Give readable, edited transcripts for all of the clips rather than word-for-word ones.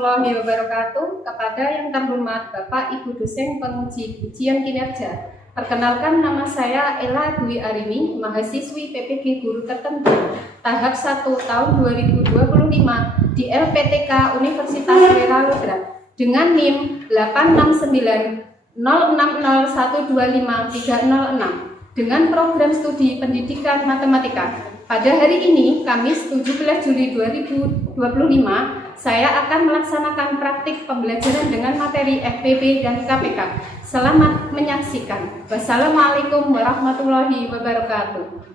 warahmatullahi wabarakatuh. Kepada yang terhormat Bapak Ibu dosen penguji ujian kinerja, perkenalkan nama saya Ella Dwi Arini, mahasiswi PPG Guru Tertentu tahap 1 tahun 2025 di LPTK Universitas Wiralodra dengan NIM 86906012536 dengan program studi pendidikan matematika. Pada hari ini, Kamis 17 Juli 2025, saya akan melaksanakan praktik pembelajaran dengan materi FPB dan KPK. Selamat menyaksikan. Wassalamualaikum warahmatullahi wabarakatuh.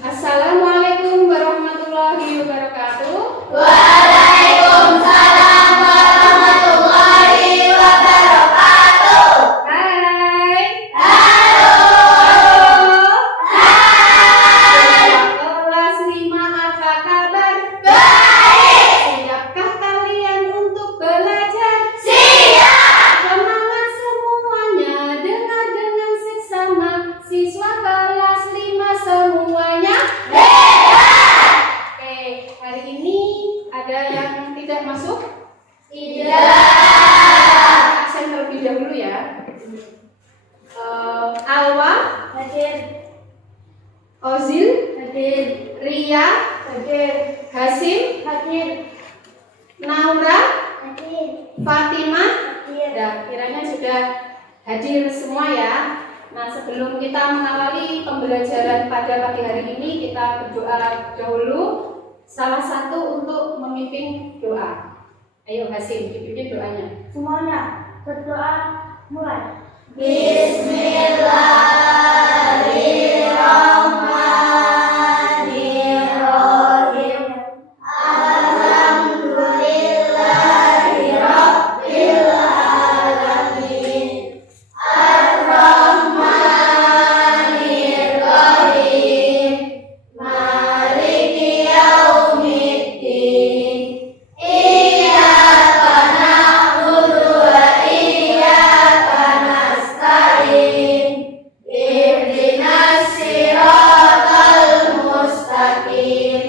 Assalamualaikum warahmatullahi wabarakatuh. Waalaikumsalam warahmatullahi wabarakatuh. Hai. Halo. Hai. Kelas 5 apa kabar? Baik. Siapkah kalian untuk belajar? Siap. Semangat semuanya, dengar dengan seksama. Siswa kelas 5 semuanya. Oke, hari ini ada yang tidak masuk? Tidak. Absen terlebih dahulu ya. Alwa, Hadir. Ozil, Hadir. Ria, Hadir. Hasim, Hadir. Naura, Hadir. Fatimah. Hadir. Ya, kiranya sudah hadir semua ya. Nah, sebelum kita mengawali pembelajaran pada pagi hari ini, kita berdoa dahulu. Salah satu untuk memimpin doa. Ayo Hasim, dipimpin doanya. Semuanya berdoa mulai. Bismillahirrahmanirrahim. Alhamdulillahirabbil alamin. Ar-Rahmanir Rahim. Maliki yaumiddin. Iyyaka na'budu wa iyyaka nasta'in. Ihdinas siratal mustaqim.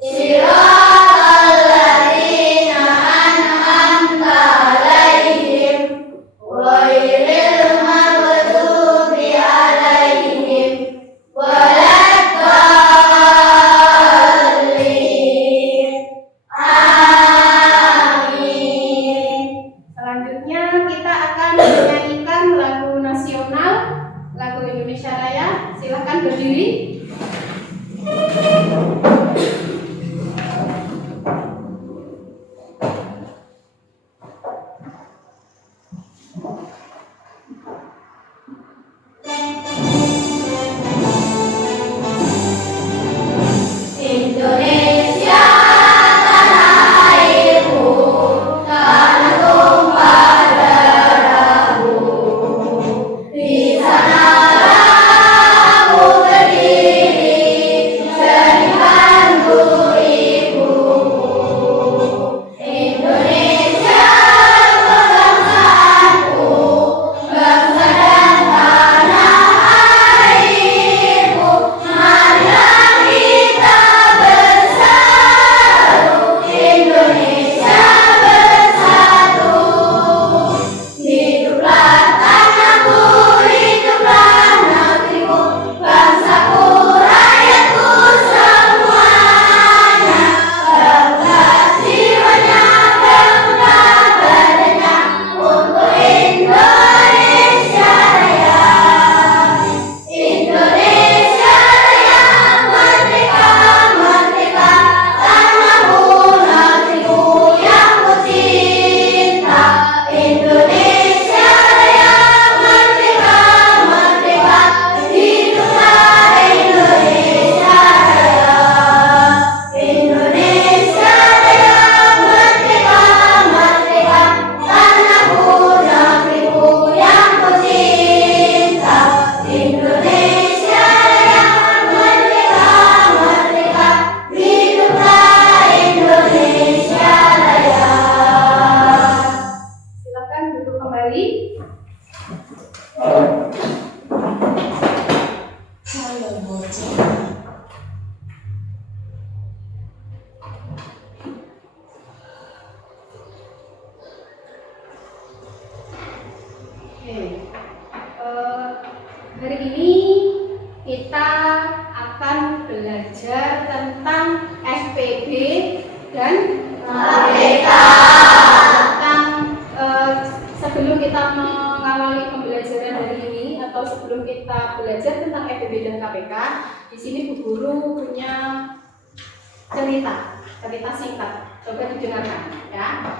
Siratal ladzina an'amta 'alaihim ghairil maghdubi 'alaihim waladdallin. Amin. Selanjutnya kita akan menyanyikan lagu nasional, lagu Indonesia Raya. Silahkan berdiri. Indonesia tanah airku, tanah tumpah darahku. Di sanalah aku berdiri, senimanku ibuku. Indonesia kebangsaanku, Oke, hari ini kita akan belajar tentang FPB dan KPK. Sebelum kita mengawali pembelajaran hari ini atau sebelum kita belajar tentang FPB dan KPK, di sini Bu Guru punya cerita singkat. Coba didengarkan ya.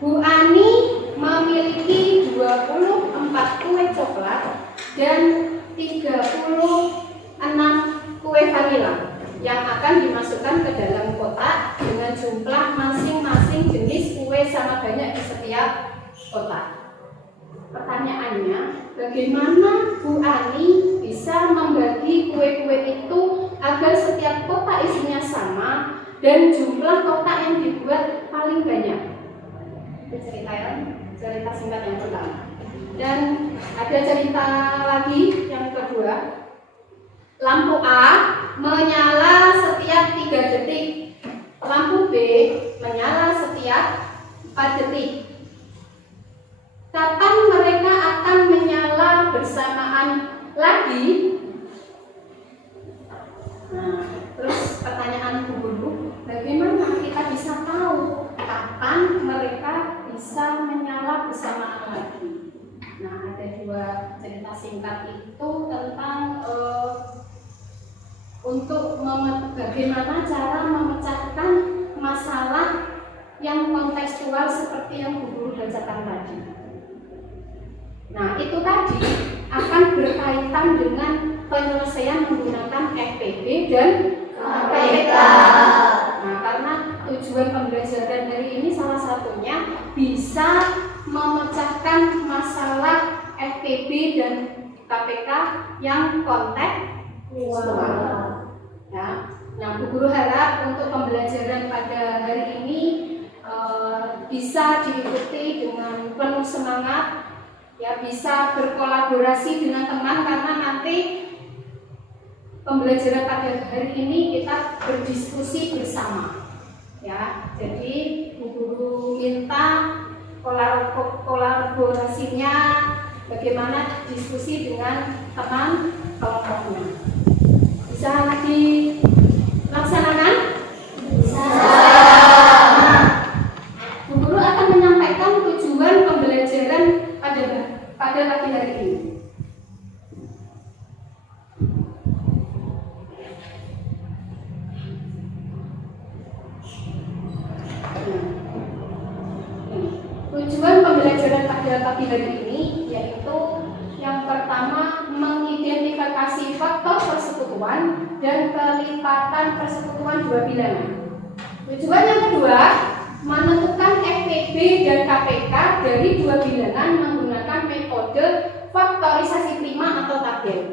Bu Ani memiliki 24 kue coklat dan 36 kue vanila yang akan dimasukkan ke dalam kotak dengan jumlah masing-masing jenis kue sama banyak di setiap kotak. Pertanyaannya, bagaimana Bu Ani bisa membagi kue-kue itu agar setiap kotak isinya sama dan jumlah kotak yang dibuat paling banyak? Itu cerita singkat yang pertama. Dan ada cerita lagi yang kedua. Lampu A menyala setiap 3 detik. Lampu B menyala setiap 4 detik. Kapan mereka akan menyala bersamaan lagi? Nah, terus pertanyaan Bu Guru, bagaimana kita bisa tahu kapan mereka bisa menyala bersamaan lagi? Nah, ada 2 cerita singkat itu tentang bagaimana cara memecahkan masalah yang kontekstual seperti yang Bu Guru bacakan tadi. Nah, itu tadi akan berkaitan dengan penyelesaian menggunakan FPB dan KPK. Nah, karena tujuan pembelajaran hari ini salah satunya bisa memecahkan masalah FPB dan KPK yang kontekstual. Ya. Nah, Bu Guru harap untuk pembelajaran pada hari ini bisa diikuti dengan penuh semangat. Ya, bisa berkolaborasi dengan teman karena nanti pembelajaran pada hari ini kita berdiskusi bersama. Ya, jadi Bu Guru minta kolaborasinya bagaimana diskusi dengan teman kelompoknya. Bisa dilaksanakan? Bisa. Nah, Bu Guru akan menyampaikan tujuan pembelajaran pada pagi hari ini. Tujuan pembelajaran pada pagi hari ini yaitu yang pertama mengidentifikasi faktor persekutuan dan kelipatan persekutuan 2 bilangan. Tujuan yang kedua menentukan FPB dan KPK dari 2 bilangan menggunakan metode faktorisasi prima atau tabel.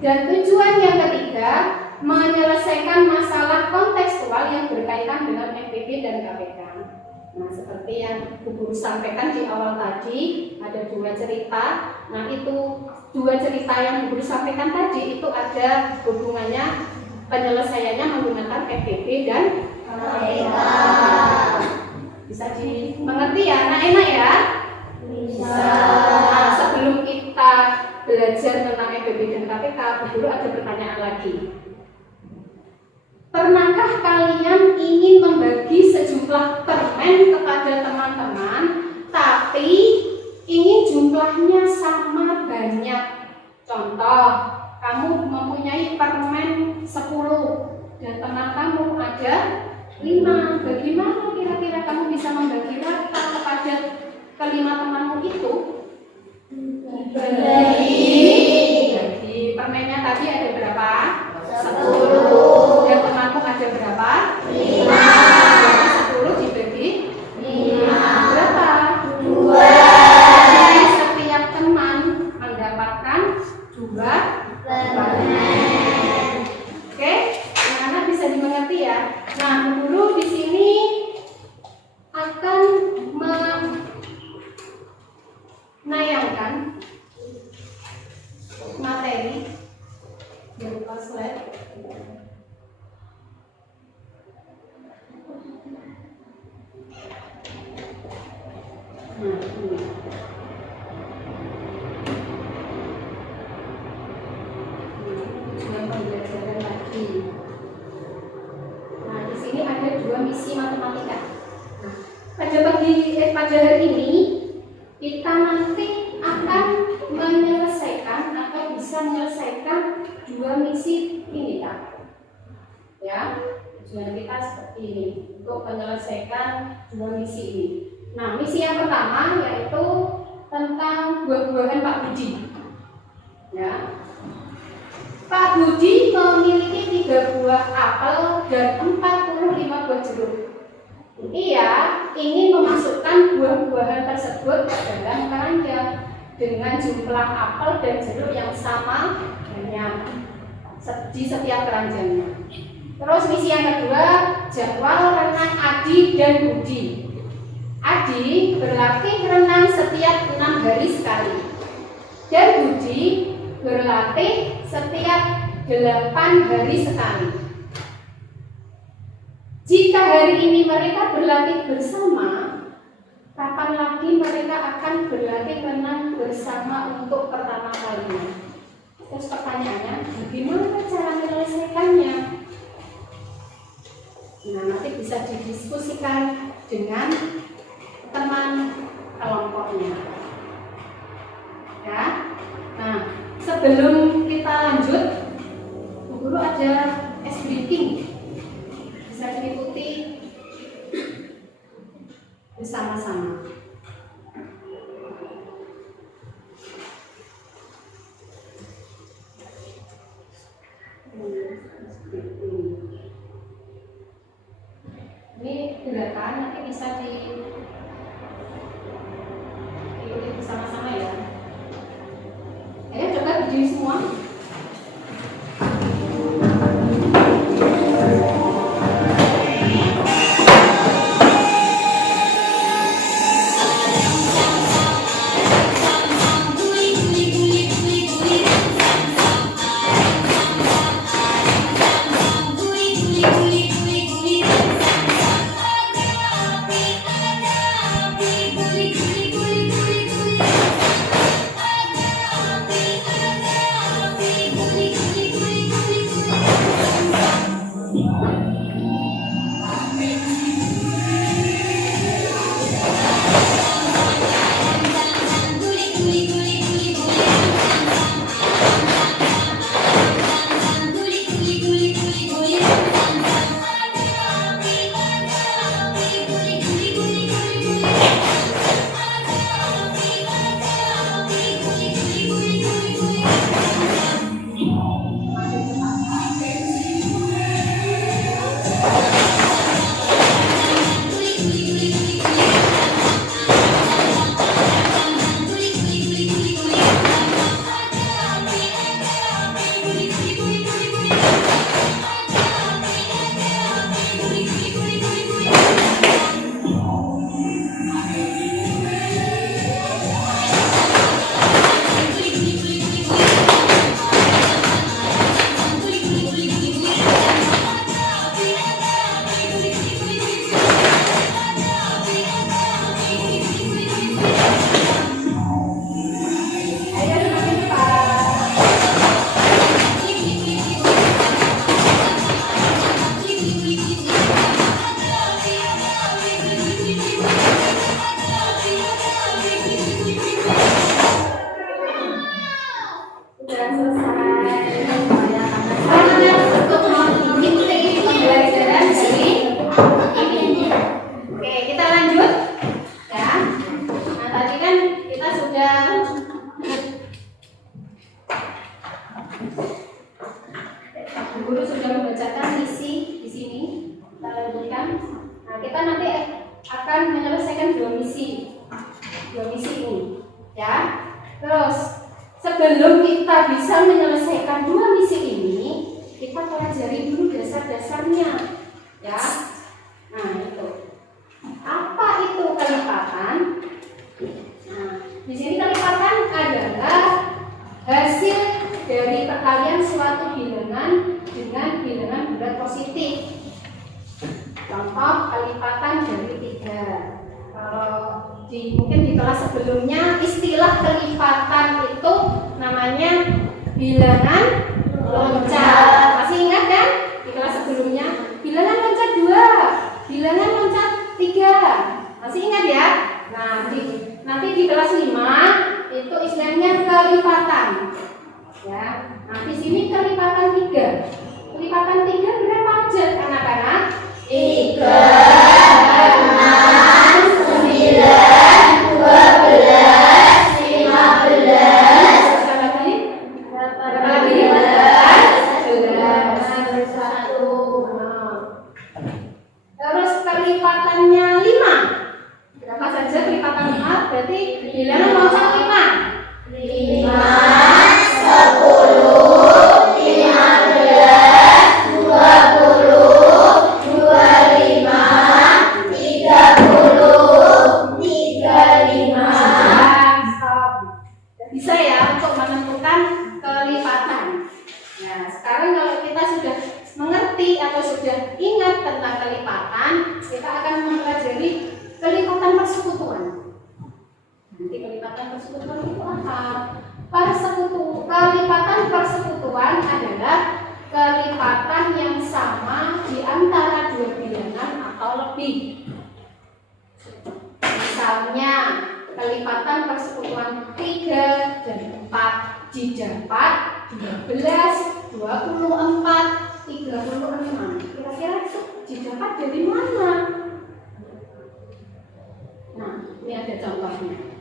Dan tujuan yang ketiga menyelesaikan masalah kontekstual yang berkaitan dengan FPB dan KPK. Nah, seperti yang Bu Guru sampaikan di awal tadi, ada 2 cerita. Nah, itu 2 cerita yang Bu Guru sampaikan tadi itu ada hubungannya penyelesaiannya menggunakan FPB dan KPK. Bisa dimengerti ya, enak ya? Bisa. Nah, sebelum kita belajar tentang FPB dan KPK, Bu Guru ada pertanyaan lagi. Pernahkah kalian ingin membagi sejumlah permen kepada teman-teman, tapi ingin jumlahnya sama banyak? Contoh, kamu mempunyai permen 10 dan teman kamu ada 5. Bagaimana kira-kira kamu bisa membagi rata kepada ke-5 temanmu itu? Jadi permennya tadi ada berapa? 10. Dan temanmu ada berapa? 5. Jadi 10 dibagi 5. Berapa? 2. Jadi setiap teman mendapatkan 2 permen. Oke, anak-anak bisa dimengerti ya. Nah, Bu Guru di sini akan menayangkan materi berupa slide. Nah, ini. misi matematika. Nah, pada hari ini kita nanti akan menyelesaikan atau bisa menyelesaikan 2 misi ini, Kak. Ya, tujuan kita seperti ini untuk menyelesaikan 2 misi ini. Nah, misi yang pertama yaitu tentang buah-buahan Pak Budi. Ya, Pak Budi memiliki 3 buah apel dan 45 buah jeruk. Ia ingin memasukkan buah-buahan tersebut ke dalam keranjang dengan jumlah apel dan jeruk yang sama banyak di setiap keranjangnya. Terus misi yang kedua, jadwal renang Adi dan Budi. Adi berlatih renang setiap 6 hari sekali, dan Budi berlatih setiap 8 hari sekali. Jika hari ini mereka berlatih bersama, kapan lagi mereka akan berlatih renang bersama untuk pertama kalinya? Terus pertanyaannya, bagaimana cara menyelesaikannya? Nah, nanti bisa didiskusikan dengan teman kelompoknya. Ya. Nah, sebelum kita lanjut, Bu Guru ada ice breaking. Bisa diikuti bersama-sama. Ini gerakan nanti bisa diikuti bersama-sama ya. Ayo coba berdiri semua. Mungkin di kelas sebelumnya istilah kelipatan itu namanya bilangan loncat. Masih ingat kan? Di kelas sebelumnya bilangan loncat 2, bilangan loncat 3. Masih ingat ya? Nah, nanti di kelas 5 itu istilahnya kelipatan. Ya. Nah, di sini kelipatan 3. Kelipatan 3 berapa aja anak-anak? 3, 6, 9, 12, 15. Berapa lagi? 11. Terus kelipatannya 5. Berapa saja kelipatan 5? Berarti bilangan loncat 5. 5, 10, 15, 20, 25, 30, 35. Stop. Bisa ya untuk menentukan kelipatan. Nah, sekarang kalau kita sudah mengerti atau sudah ingat tentang kelipatan, kita akan mempelajari kelipatan persekutuan. Nanti kelipatan persekutuan itu apa? Kelipatan persekutuan adalah kelipatan yang sama di antara dua bilangan atau lebih. Misalnya, kelipatan persekutuan 3 dan 4 didapat 12, 24, 36. Kira-kira itu didapat dari mana? Nah, ini ada contohnya.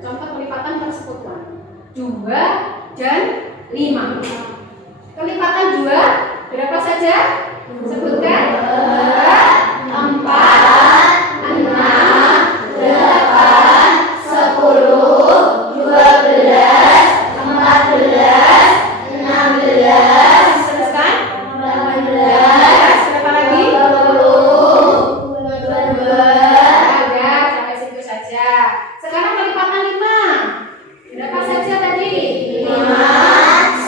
Contoh kelipatan persekutuan 2 dan 5. Kelipatan 2 berapa saja? Sebutkan. 2, 4, 6, 8, 10, 12, 14, 16. Selesai? 18. Berapa lagi? 22. Ya, sampai situ saja. Sekarang kelipatan 5. Berapa saja tadi? 5,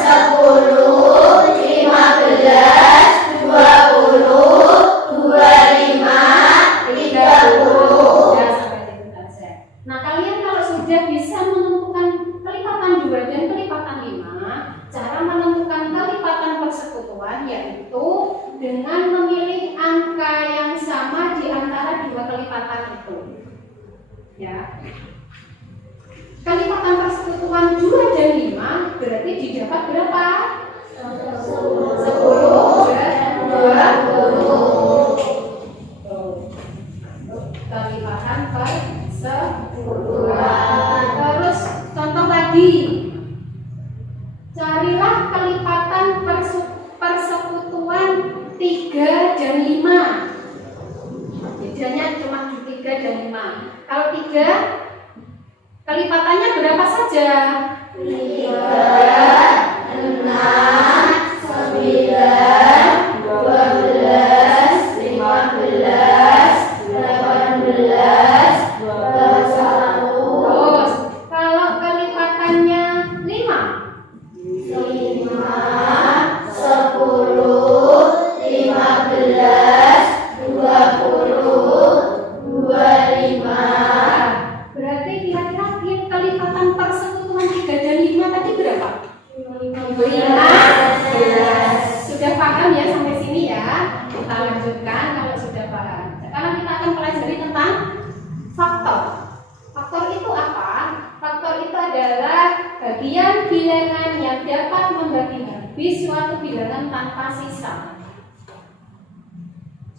10, 15, 20, 25, 30. Ya, sampai situ saja. Nah, kalian kalau sudah bisa menentukan kelipatan 2 dan kelipatan 5, cara menentukan kelipatan persekutuan yaitu dengan memilih angka yang sama di antara dua kelipatan itu. Ya. Kelipatan persekutuan 2 dan 5 berarti didapat berapa? 10 dan 20. Kelipatan persekutuan. Terus contoh lagi. Carilah kelipatan persekutuan 3 dan 5. Bedanya cuma di 3 dan 5. Kalau 3 kelipatannya berapa saja? 3, 6, 9, 12, 15, 18, 21. Terus kalau kelipatannya 5 5, 10, 15, 20, 25. berarti kira-kira kelipatan persekutuan 3 dan 5 tadi berapa? 15. Sudah paham ya sampai sini ya? Kita lanjutkan kalau sudah paham. Sekarang kita akan pelajari tentang faktor. Faktor itu apa? Faktor itu adalah bagian bilangan yang dapat membagi habis suatu bilangan tanpa sisa.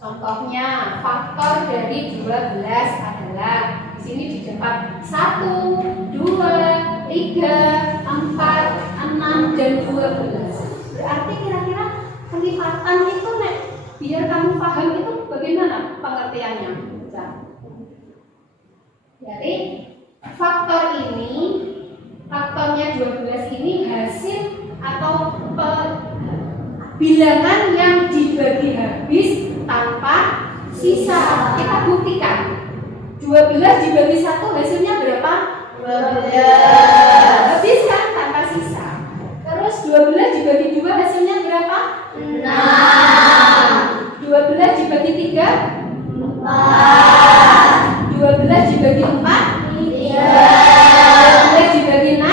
Contohnya, faktor dari 12 adalah di sini didapat 1, 2, 3, 4, 6 dan 12. Berarti kira-kira kelipatan itu biar kamu paham itu bagaimana pengertiannya? Jadi faktor ini, faktornya 12 ini hasil atau bilangan yang dibagi habis tanpa sisa. Kita buktikan. 12 dibagi 1 hasilnya berapa? 12. Habis kan tanpa sisa. Terus 12 dibagi 2 hasilnya berapa? 6. 12 dibagi 3? 4. 12 dibagi 4? 3. 12 dibagi 6?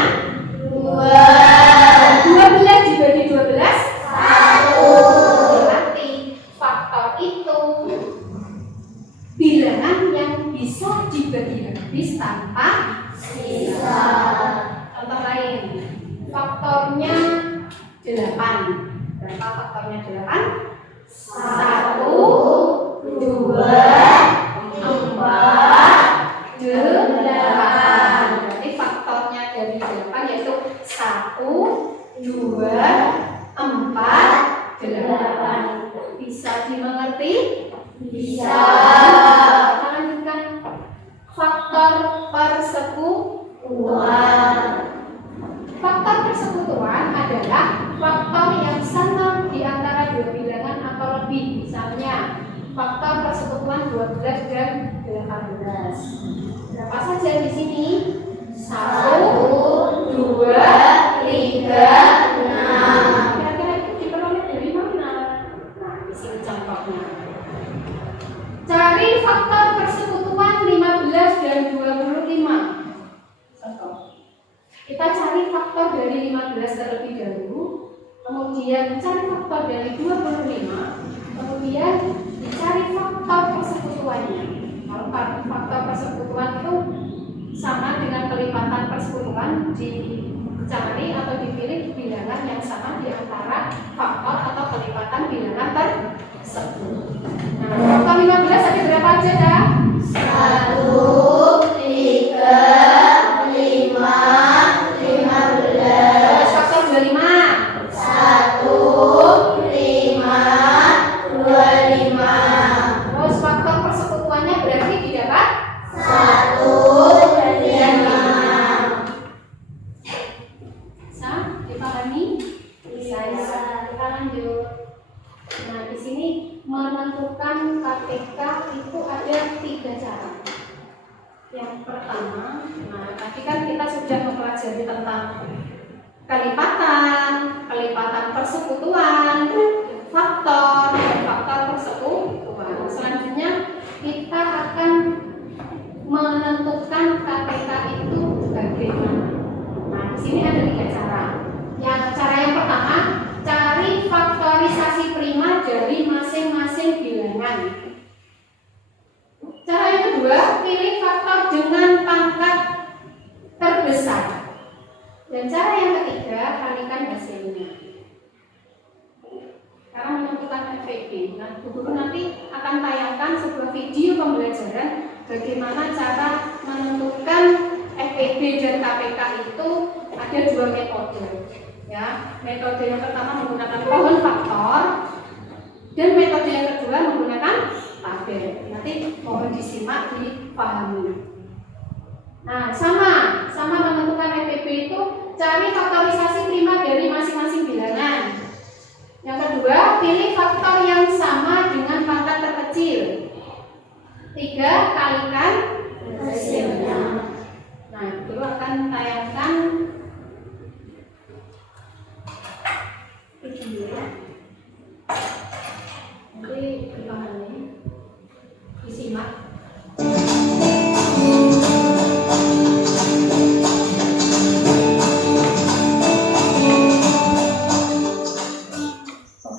2. 12 dibagi 12? 1. Berarti faktor tanpa sisa. Contoh lain, faktornya 8. Berapa faktornya 8? 1, 2, 4, 8. Berarti faktornya dari 8 yaitu 1, 2, 4, 8. Bisa dimengerti? Bisa. Kita lanjutkan. Faktor persekutuan. Faktor persekutuan adalah faktor yang sama di antara dua bilangan atau lebih. Misalnya, faktor persekutuan 12 dan 18. Berapa saja di sini? 1, 2, 3, 6. Kira-kira itu diperoleh dari mana? Nah, di sini contohnya. Cari faktor persekutuan 15 dan 25. Contoh. Kita cari faktor dari 15 terlebih dahulu, kemudian cari faktor dari 25, kemudian dicari faktor persekutuannya. Kalau faktor persekutuan itu sama dengan kelipatan persekutuan, dicari atau dipilih bilangan yang sama di antara faktor atau kelipatan bilangan tersebut. Nah, faktor 15 ada berapa aja dah? 1, 3, 5, 15. Terus faktor 25. 1, 5, 25. Terus faktor persekutuannya berarti didapat 1 dan 5. Bisa dipahami? Bisa ya. Kita lanjut. Nah, di sini menentukan KPK itu ada 3 cara. Yang pertama, nah tadi kan kita sudah mempelajari tentang kelipatan persekutuan, faktor, dan faktor persekutuan. Selanjutnya kita akan menentukan KPK itu bagaimana. Nah, di sini ada 3 cara. Cara yang pertama, cari faktorisasi prima dari masing-masing bilangan. Cara yang kedua, pilih faktor dengan pangkat terbesar. Dan cara yang ketiga, kalikan hasilnya. Sekarang menentukan FPB. Nah, guru nanti akan tayangkan sebuah video pembelajaran bagaimana cara menentukan FPB dan KPK itu ada 2 metode. Ya, metode yang pertama menggunakan pohon faktor dan metode yang kedua menggunakan tabel. Nanti mohon disimak, dipahami. Nah, sama menentukan FPB itu cari faktorisasi prima dari masing-masing bilangan. Yang kedua, pilih faktor yang sama dengan pangkat terkecil. 3, kalikan hasilnya. Nah, guru akan tayangkan video. Nanti dipahami, disimak.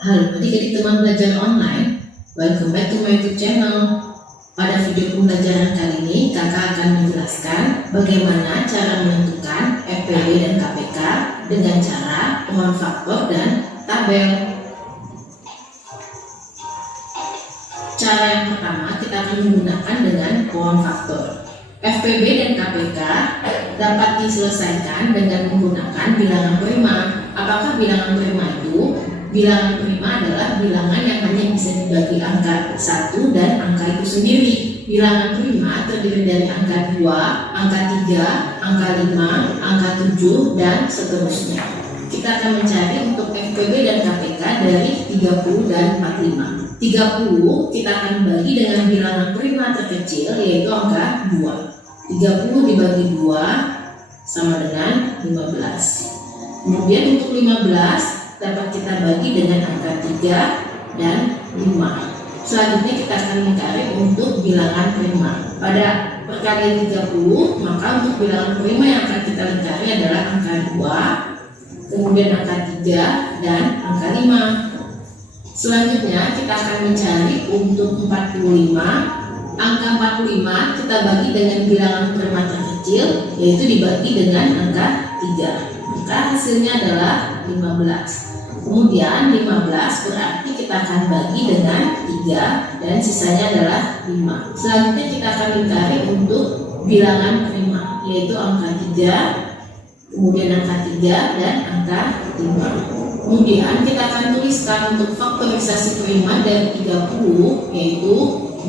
Halo adik-adik teman belajar online, welcome back to my YouTube channel. Pada video pembelajaran kali ini, kakak akan menjelaskan bagaimana cara menentukan FPB dan KPK dengan cara pohon faktor dan tabel. Cara yang pertama kita akan menggunakan dengan pohon faktor. FPB dan KPK dapat diselesaikan dengan menggunakan bilangan prima. Apakah bilangan prima itu? Bilangan prima adalah bilangan yang hanya bisa dibagi angka 1 dan angka itu sendiri. Bilangan prima terdiri dari angka 2, angka 3, angka 5, angka 7, dan seterusnya. Kita akan mencari untuk FPB dan KPK dari 30 dan 45. 30 kita akan bagi dengan bilangan prima terkecil yaitu angka 2. 30 dibagi 2 sama dengan 15. Kemudian untuk 15 dapat kita bagi dengan angka 3 dan 5. Selanjutnya kita akan mencari untuk bilangan prima. Pada perkalian 30, maka untuk bilangan prima yang akan kita cari adalah angka 2, kemudian angka 3 dan angka 5. Selanjutnya kita akan mencari untuk 45 Angka 45 kita bagi dengan bilangan prima terkecil, yaitu dibagi dengan angka 3. Maka hasilnya adalah 15. Kemudian 15 berarti kita akan bagi dengan 3 dan sisanya adalah 5. Selanjutnya kita akan mencari untuk bilangan prima, yaitu angka 3, kemudian angka 3 dan angka 5. Kemudian kita akan tuliskan untuk faktorisasi prima dari 30, yaitu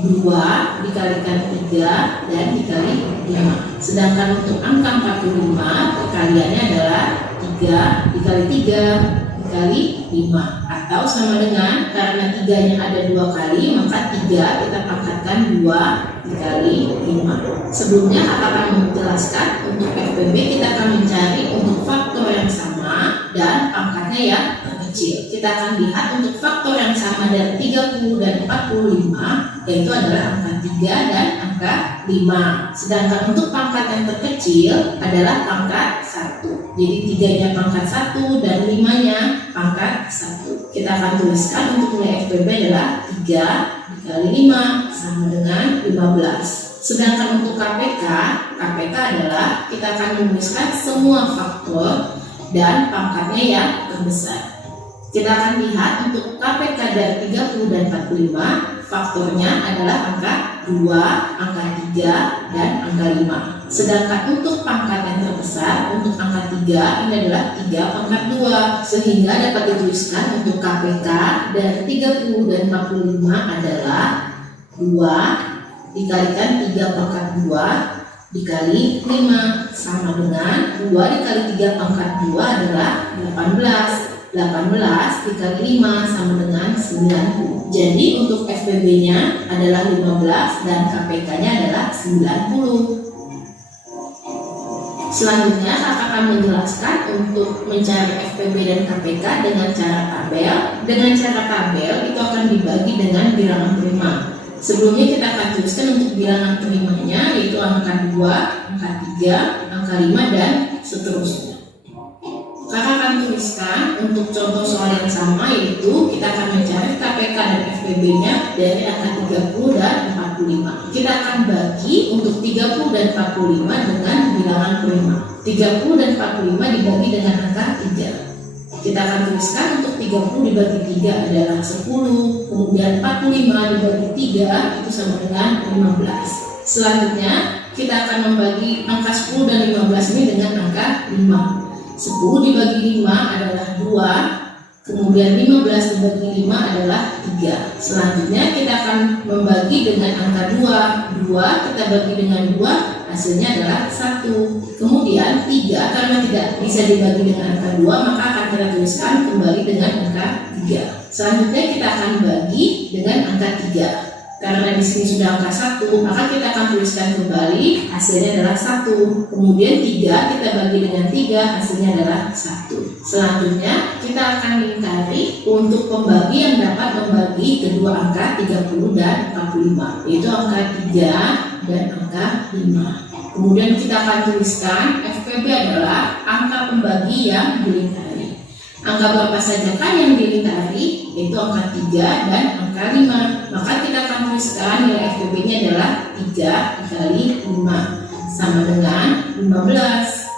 2 dikalikan 3 dan dikali 5. Sedangkan untuk angka 45 perkaliannya adalah 3 dikali 3 dikali 5, atau sama dengan, karena 3-nya ada 2 kali, maka 3 kita pangkatkan 2 dikali 5. Sebelumnya kakak akan menjelaskan untuk FPB kita akan mencari untuk faktor yang sama dan pangkatnya yang terkecil. Kita akan lihat untuk faktor yang sama dari 30 dan 45, yaitu adalah angka 3 dan angka 5. Sedangkan untuk pangkat yang terkecil adalah pangkat 1. Jadi 3-nya pangkat 1 dan 5-nya pangkat 1. Kita akan tuliskan untuk nilai FPB adalah 3 dikali 5 sama dengan 15. Sedangkan untuk KPK adalah kita akan menuliskan semua faktor dan pangkatnya yang terbesar. Kita akan lihat untuk KPK dari 30 dan 45, faktornya adalah angka 2, angka 3, dan angka 5. Sedangkan untuk pangkat yang terbesar, untuk angka 3, ini adalah 3 pangkat 2. Sehingga dapat dituliskan untuk KPK dari 30 dan 45 adalah 2 dikalikan 3 pangkat 2 dikali 5 sama dengan 2 dikali 3 pangkat 2 adalah 18. 18 dikali 5 sama dengan 90. Jadi untuk FPB-nya adalah 15 dan KPK-nya adalah 90. Selanjutnya kakak akan menjelaskan untuk mencari FPB dan KPK dengan cara tabel. Dengan cara tabel itu akan dibagi dengan bilangan prima. Sebelumnya kita akan tuliskan untuk bilangan primanya, yaitu angka 2, angka 3, angka 5, dan seterusnya. Kakak akan tuliskan untuk contoh soal yang sama, yaitu kita akan mencari KPK dan FPB-nya dari angka 30 dan 45. Kita akan bagi untuk 30 dan 45 dengan bilangan prima. 30 dan 45 dibagi dengan angka 3. Kita akan tuliskan untuk 30 dibagi 3 adalah 10, kemudian 45 dibagi 3 itu sama dengan 15. Selanjutnya kita akan membagi angka 10 dan 15 ini dengan angka 5. 10 dibagi 5 adalah 2, kemudian 15 dibagi 5 adalah 3. Selanjutnya kita akan membagi dengan angka 2. 2 kita bagi dengan 2, hasilnya adalah 1. Kemudian 3 karena tidak bisa dibagi dengan angka 2, maka akan kita tuliskan kembali dengan angka 3. Selanjutnya kita akan bagi dengan angka 3. Karena di sini sudah angka 1, maka kita akan tuliskan kembali, hasilnya adalah 1. Kemudian 3 kita bagi dengan 3, hasilnya adalah 1. Selanjutnya kita akan mencari untuk pembagi yang dapat membagi kedua angka 30 dan 45, yaitu angka 3 dan angka 5. Kemudian kita akan tuliskan FPB adalah angka pembagi yang dilingkari. Angka berapa saja kan yang dilingkari, yaitu angka 3 dan angka 5. Maka kita akan tuliskan nilai FPB-nya adalah 3 dikali 5 sama dengan 15.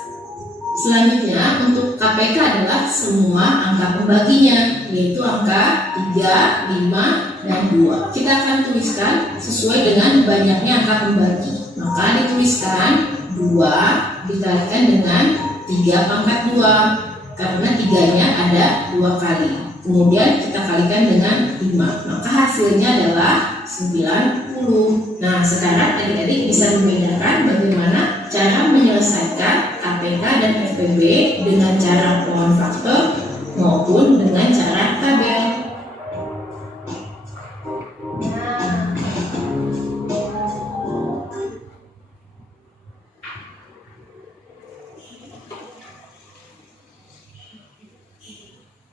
Selanjutnya untuk KPK adalah semua angka pembaginya, yaitu angka 3, 5, dan 2. Kita akan tuliskan sesuai dengan banyaknya angka pembagi. Maka dituliskan 2 dikalikan dengan 3 pangkat 2. Karena 3-nya ada 2 kali. Kemudian kita kalikan dengan 5. Maka hasilnya adalah 90. Nah, sekarang adik-adik bisa membedakan bagaimana cara menyelesaikan KPK dan FPB dengan cara pohon faktor maupun dengan cara tabel.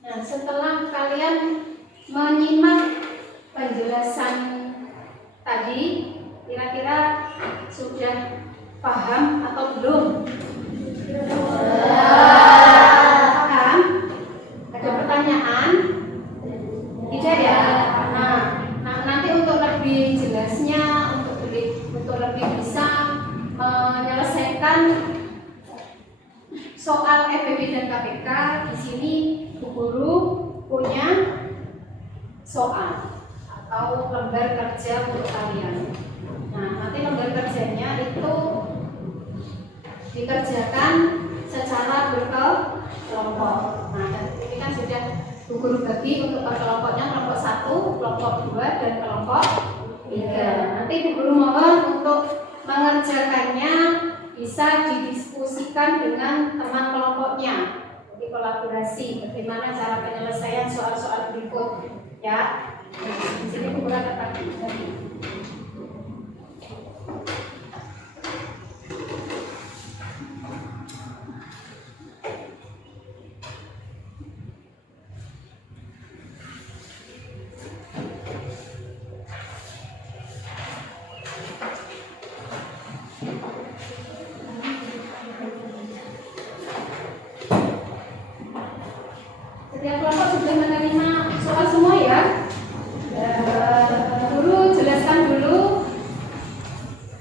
Nah, setelah kalian menyimak penjelasan tadi, kira-kira sudah paham atau belum? Paham? Ada pertanyaan? Tidak ya? Nah, nanti untuk lebih jelasnya, untuk soal FPB dan KPK. Di sini Bu Guru punya soal atau lembar kerja untuk kalian. Nah, nanti lembar kerjanya itu dikerjakan secara berkelompok. Nah, ini kan sudah Bu Guru bagi untuk per kelompoknya, kelompok 1, kelompok 2, dan kelompok 3. Nanti Bu Guru mohon untuk mengerjakannya bisa didiskusikan dengan teman kelompoknya. Jadi kolaborasi, bagaimana cara penyelesaian soal-soal berikut, ya. Di sini Bu Guru akan bagi. Setiap kelompok sudah menerima soal semua ya. Guru jelaskan dulu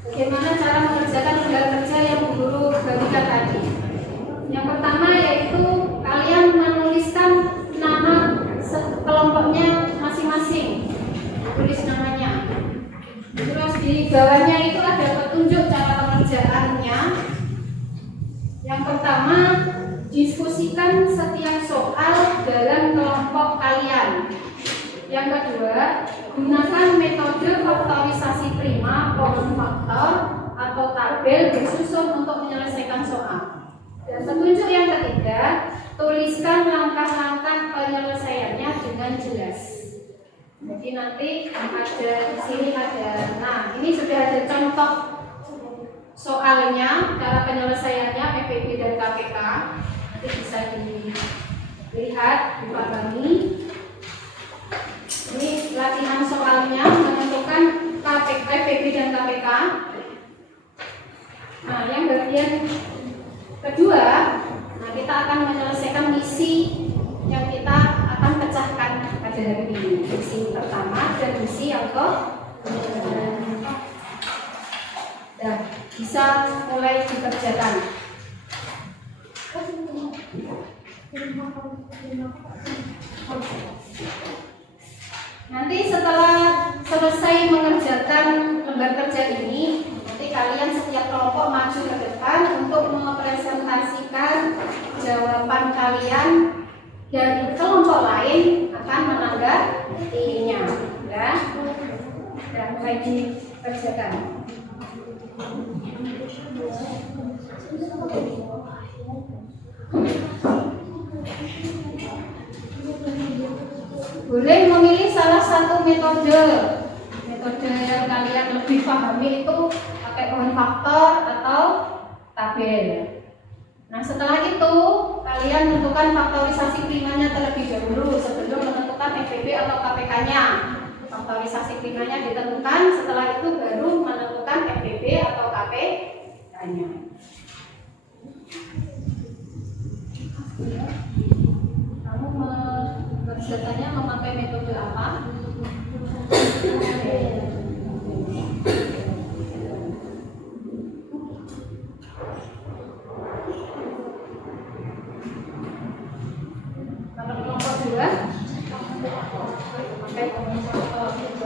bagaimana cara mengerjakan lembar kerja yang Bu Guru bagikan tadi. Yang pertama yaitu kalian menuliskan nama kelompoknya masing-masing. Tulis namanya. Terus di bawahnya itu ada petunjuk cara pengerjaannya. Yang pertama, diskusikan setiap soal dalam kelompok kalian. Yang kedua, gunakan metode faktorisasi prima, pohon faktor, atau tabel bersusun untuk menyelesaikan soal. Dan petunjuk yang ketiga, tuliskan langkah-langkah penyelesaiannya dengan jelas. Jadi nanti ada di sini ada, nah ini sudah ada contoh soalnya, cara penyelesaiannya FPB dan KPK. Nanti bisa dilihat, dipahami. Ini latihan soalnya menentukan KPK, FPB dan KPK. Nah, yang bagian kedua, nah kita akan menyelesaikan misi yang kita akan pecahkan pada hari ini. Misi pertama dan misi yang kedua. Dan bisa mulai dikerjakan. Nanti setelah selesai mengerjakan lembar kerja ini, nanti kalian setiap kelompok maju ke depan untuk mempresentasikan jawaban kalian dan kelompok lain akan menanggapinya. Ya, dan mulai dikerjakan. Boleh memilih salah satu metode yang kalian lebih pahami itu pakai pohon faktor atau tabel. Nah, setelah itu kalian menentukan faktorisasi primanya terlebih dahulu sebelum menentukan FPB atau KPK-nya. Faktorisasi primanya ditentukan, setelah itu baru menentukan FPB atau KPK-nya. Kamu mengerjakannya memakai metode apa? Kalau kelompok 2 pakai kelompok 2.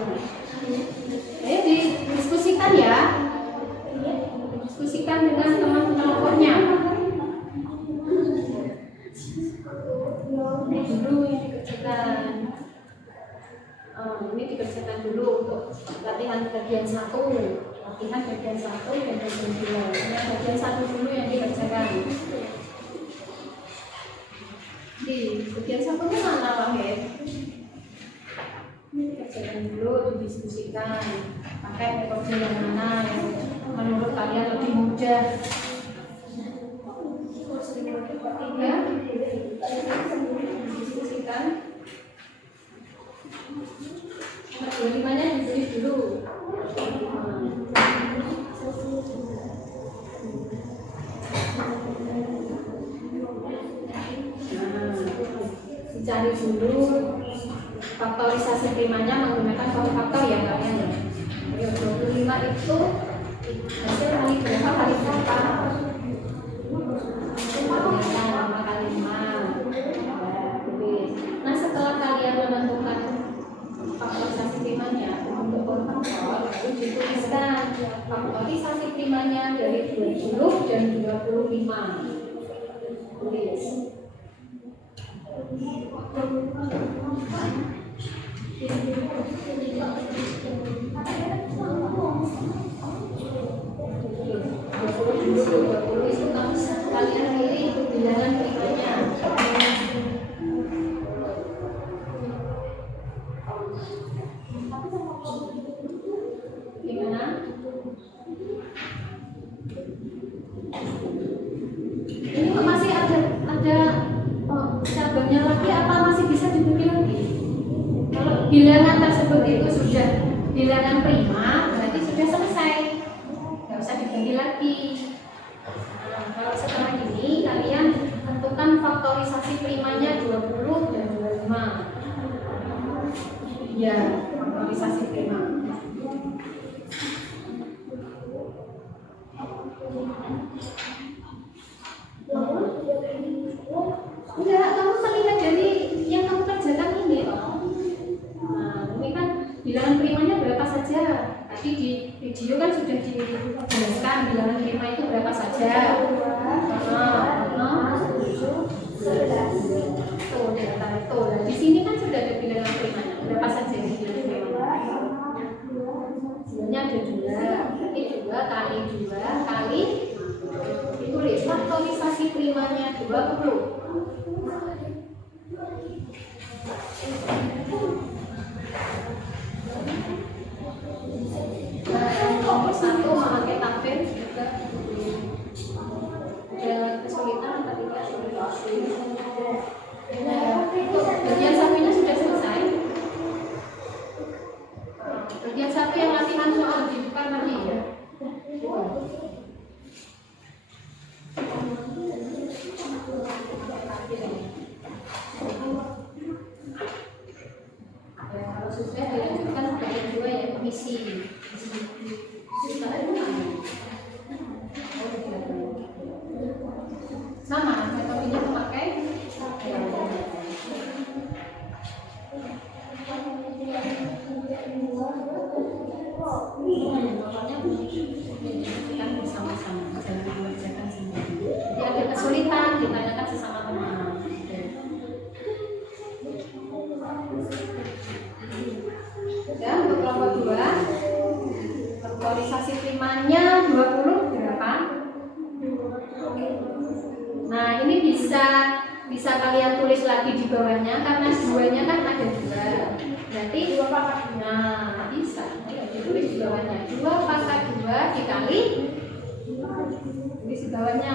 Didiskusikan ya. Diskusikan dengan teman kelompoknya. Ini dulu yang dikerjakan. Ini dikerjakan dulu untuk latihan bagian 1. Latihan bagian 1 dan bagian 2. Nah, bagian 1 dulu yang dikerjakan. Di bagian 1 itu mana Wahid? Ini dikerjakan dulu, didiskusikan. Pakai metode yang mana yang menurut kalian lebih mudah. Diskusikan. Nomor 25-nya ditulis dulu. Dicari dulu faktorisasi primanya menggunakan faktor ya kalian ya. 25 itu hasil kali berapa kali berapa? 25. Tulis. Itu kalian pilih bilangan primanya. Gimana? Ini masih ada cabangnya lagi apa masih bisa dibagi lagi? Kalau bilangan tersebut itu sudah bilangan prima, berarti sudah selesai, nggak usah dibagi lagi. Nah, kalau setelah ini kalian tentukan faktorisasi primanya 20 dan 25. Ya, faktorisasi prima. Enggak, kamu melihat dari yang kamu kerjakan ini loh. Nah, ini kan bilangan primanya berapa saja. Tadi di video kan sudah dijelaskan bilangan prima itu berapa saja. Tuh, di sini kan sudah ada bilangan primanya. Berapa saja bilangan primanya? Sebenarnya ada 2, berarti 2 kali 2 kali ditulis faktorisasi primanya 20. Nomor 1 memakai tabel juga ada kesulitan apa tidak? Bagian satunya sudah selesai. Bagian satu yang latihan soal di depan tadi ya. Kalau sudah dilanjutkan bagian 2 ya, misi. Sama metodenya memakai pokoknya kita bersama-sama, jangan mengerjakan sendiri. Jadi ada kesulitan ditanyakan sesama teman. Dan untuk kelompok 2 faktorisasi primanya 20 berapa? Nah, ini bisa kalian tulis lagi di bawahnya karena 2-nya kan ada 2. Berarti 2 pangkat 2. Nah, bisa. Ayo ditulis di bawahnya. 2 pangkat 2 dikali tulis di bawahnya.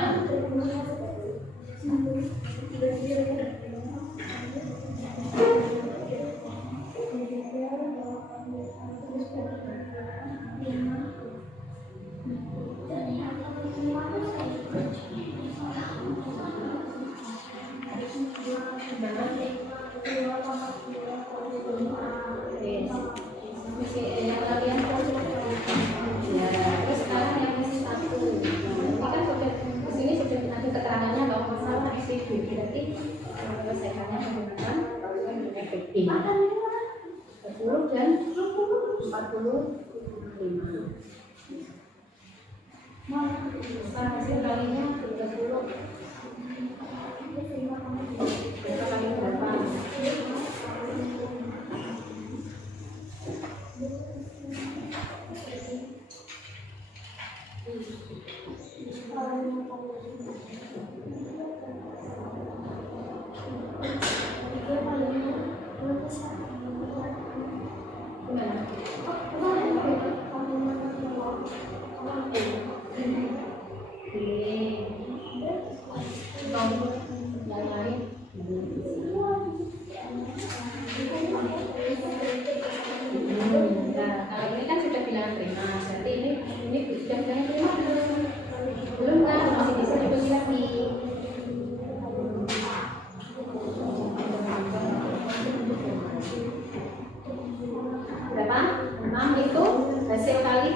Berarti menyelesaikannya menggunakan efektif 10 dan 45. Hasil kalinya 30.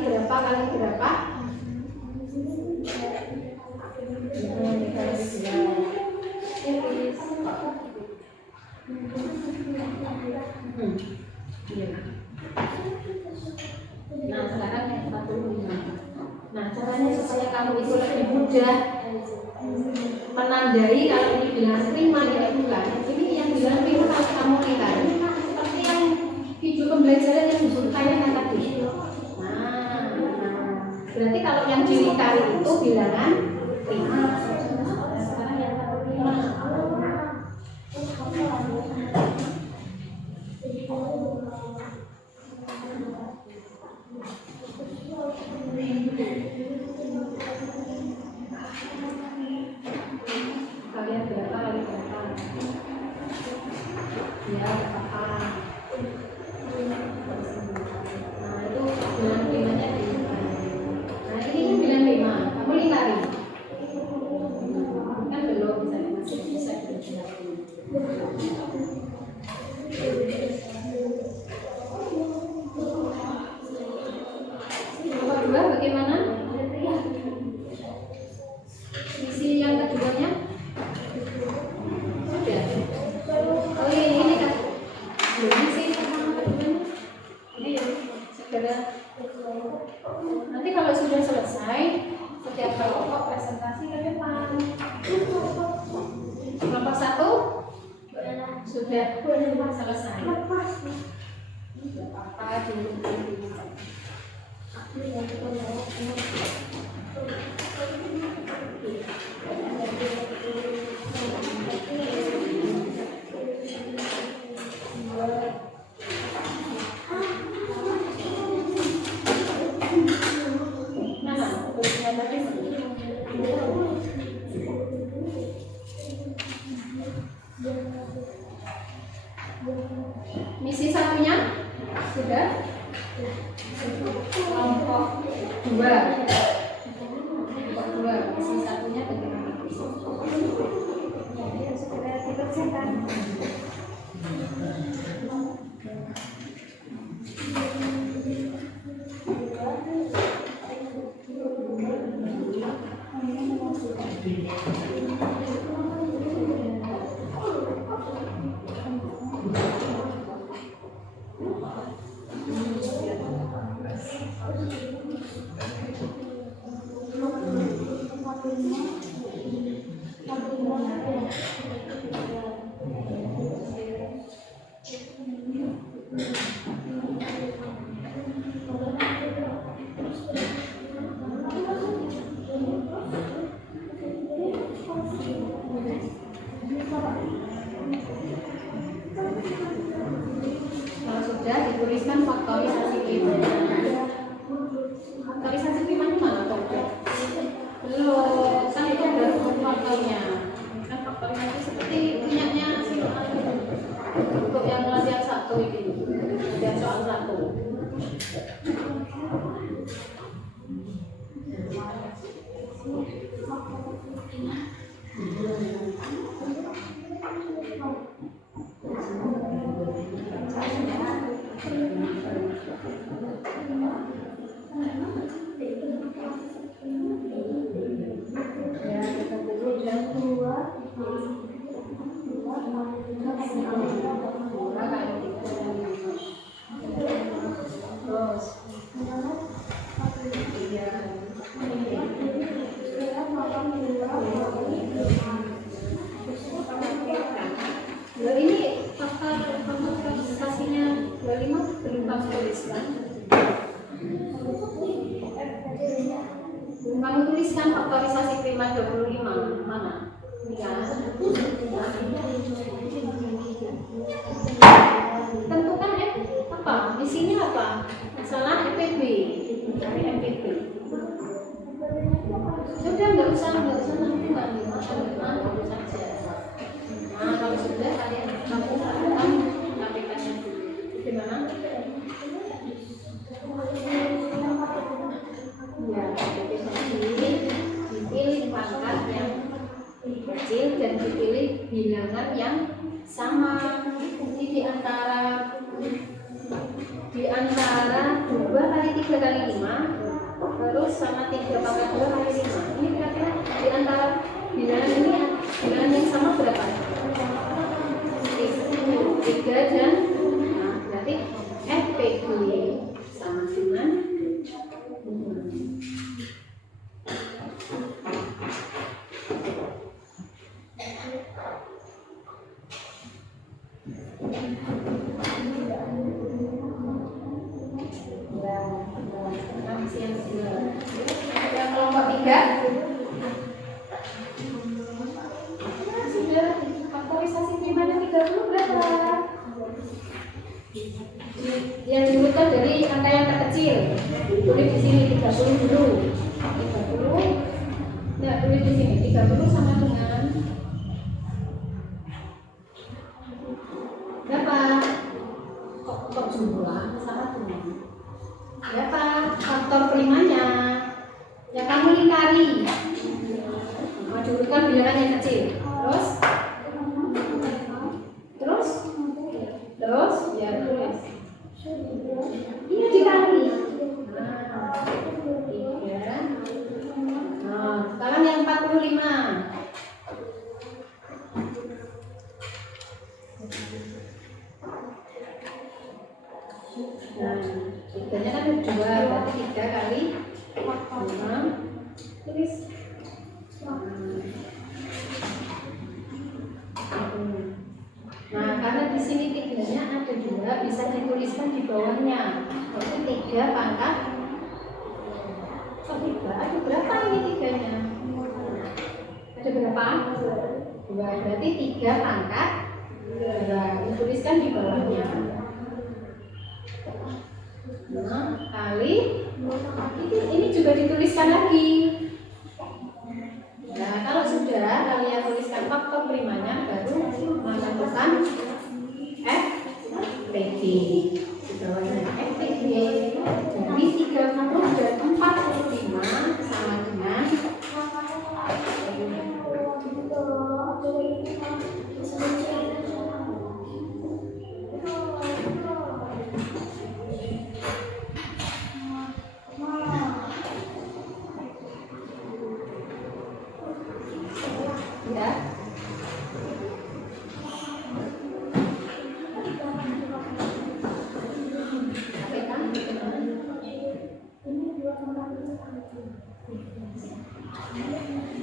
Berapa kali berapa? Nah, sekarang 45. Nah, caranya supaya kamu itu lebih mudah menandai kalau ini bilangan prima ini bukan. Ini yang bilangan prima kalau kamu lihat ini kan seperti yang video pembelajaran yang disurveikan tadi. Nah, berarti kalau yang dicari itu bilangan prima. Sekarang yang prima. Kalian berapa kali berapa? Ya, berapa? Nah, itu bilangan primanya di. Nah, ini kan bilangan prima. Kamu lingkari. Kan belum masih bisa dijelaskan. Nomor 2 bagaimana? Isi yang keduanya? Sudah. Oh ini kan. Belum isi yang keduanya. Ini ya, segera. Nanti kalau sudah selesai, setiap kelompok presentasi ke depan. Kelompok 1 sudah selesai. Apa dulu? Misi satunya sudah. Kelompok 2. Kelompok 2. Misi satunya bagaimana? Ya, segera dikerjakan. Kalau sudah dituliskan faktorisasi primanya. Faktorisasi primanya mana toh? Belum, kan itu ada faktornya. Kan faktorisasi seperti punyanya si untuk yang latihan 1 ini, latihan soal 1. Ini faktorisasinya 25 belum kamu tuliskan. Kamu tuliskan faktorisasi prima 25 mana? Ya. Tentukan apa? Misinya apa? Masalah FPB. Mencari FPB. Sudah nggak usah nanti nggak usah saja. Nah kalau sudah kalian kamu lakukan aplikasinya dulu. Gimana? Ya, dipilih pangkat yang kecil dan dipilih bilangan yang sama. Jadi di antara 2 kali 3 kali 5 terus sama 3 pangkat 2 kali 5. Ini kira-kira di antara bilangan ini bilangan yang sama berapa? 3 dan nah, berarti FPB sama dengan Yang kelompok 3 sudah faktorisasi primanya 30 berapa? Yang diurutkan dari angka yang terkecil. Tulis di sini 30 dulu. 30. Nah, tulis di sini 30 sama dengan berapa? Kok jumlah sama dengan berapa? Faktor primanya. Ya kamu lingkari. Nah, diurutkan bilangan yang kecil. Terus ya tulis. Iya dikali. Nah, sekarang yang 45. Nah, tiganya kan 2, berarti 3 kali 5. Tulis. Nah, karena di sini tiganya ada 2, bisa dituliskan di bawahnya. Itu 3 pangkat. Ada berapa ini tiganya? Ada berapa? 2. Berarti 3 pangkat 2. Dituliskan di bawahnya. Nah, kali ini juga dituliskan lagi. Nah, kalau sudah kalian tuliskan faktor primanya, baru menentukan FPB. Di bawahnya FPB dari 30 dan 45 sama dengan ya.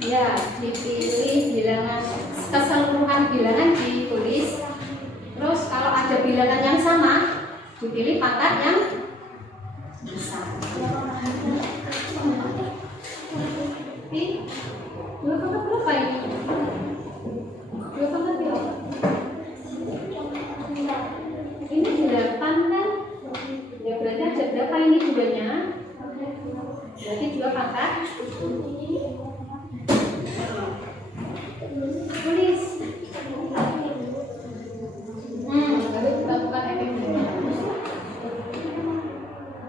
Ya, dipilih bilangan, keseluruhan bilangan ditulis. Terus kalau ada bilangan yang sama, dipilih pangkat yang besar. Tapi 2 pangkat berapa ini? 2 pangkat berapa? Ini 8 kan? Ya berarti ada berapa ini 2-nya? Berarti 2 pangkat. Tulis. Baru dilakukan efeknya.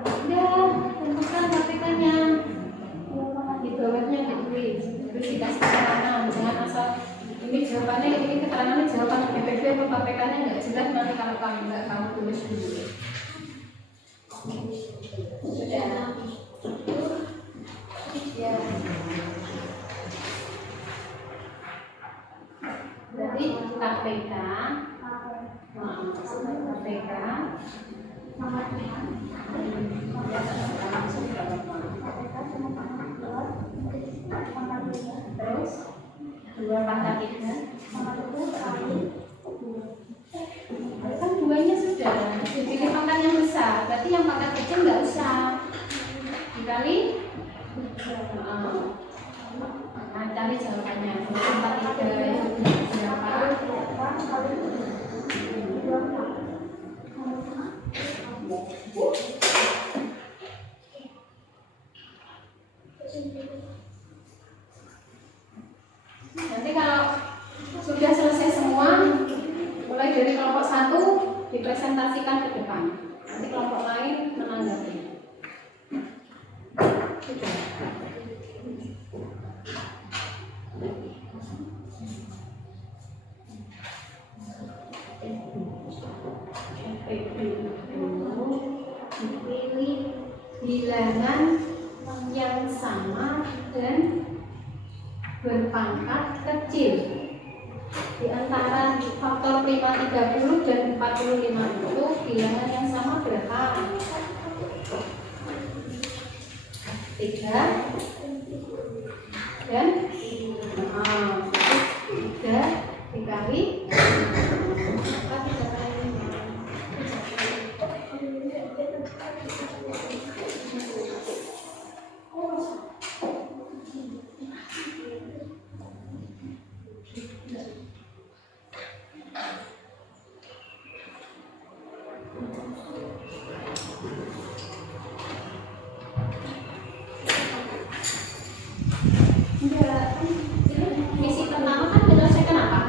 Udah, tentukan KPK-nya. Di bawahnya ditulis. Terus dikasih keterangan. Jangan asal ini jawabannya, ini keterangannya jawaban efeknya atau KPK-nya nggak jelas, nanti kalau kamu nggak kamu tulis dulu. Sudah. Ya. Berarti KPK terus 2 pangkat 3 kan 2-nya sudah dipilih pangkat yang besar, berarti yang pangkat kecil nggak usah dikali. Nah, cari jawabannya. Pangkat 3 berapa? Nanti kalau sudah selesai semua, mulai dari kelompok 1 dipresentasikan ke depan. Nanti kelompok lain menanggapi. Sudah. Dipilih bilangan yang sama dan berpangkat kecil. Di antara faktor prima 30 dan 45 itu bilangan yang sama berapa? 3 dan 3 dikali 4 dikali 5. Misi pertama kan menyelesaikan apa?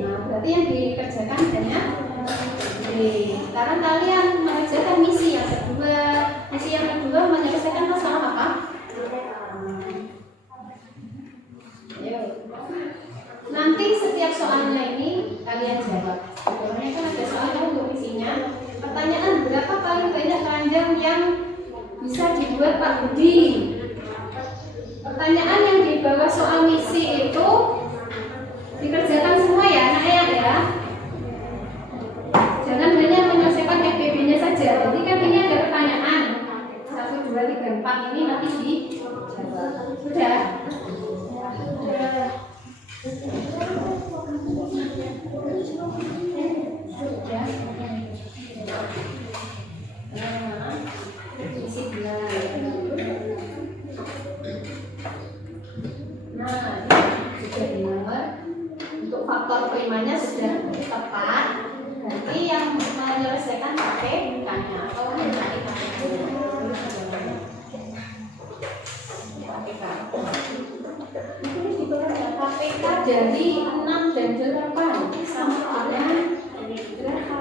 Nah, berarti yang dikerjakan hanya D. Sekarang kalian mengerjakan misi yang kedua. Misi yang kedua menyelesaikan masalah apa? Ayo. Nanti setiap soalnya ini kalian jawab. Sebenarnya kan ada soalnya untuk misinya. Pertanyaan, berapa paling banyak keranjang yang bisa dibuat Pak Budi? Pertanyaan yang di bawah soal misi itu dikerjakan semua ya anak-anak ya. Jangan hanya menyelesaikan FPB-nya saja. Jadi kan ini ada pertanyaan 1, 2, 3, 4 ini nanti dijawab. Sudah? Nah, isi belas. Nah, sudah benar. Untuk faktor primanya sudah tepat. Nanti yang menyelesaikan pakai tanya atau mencari KPK dari 6 dan 8 sama dengan berapa?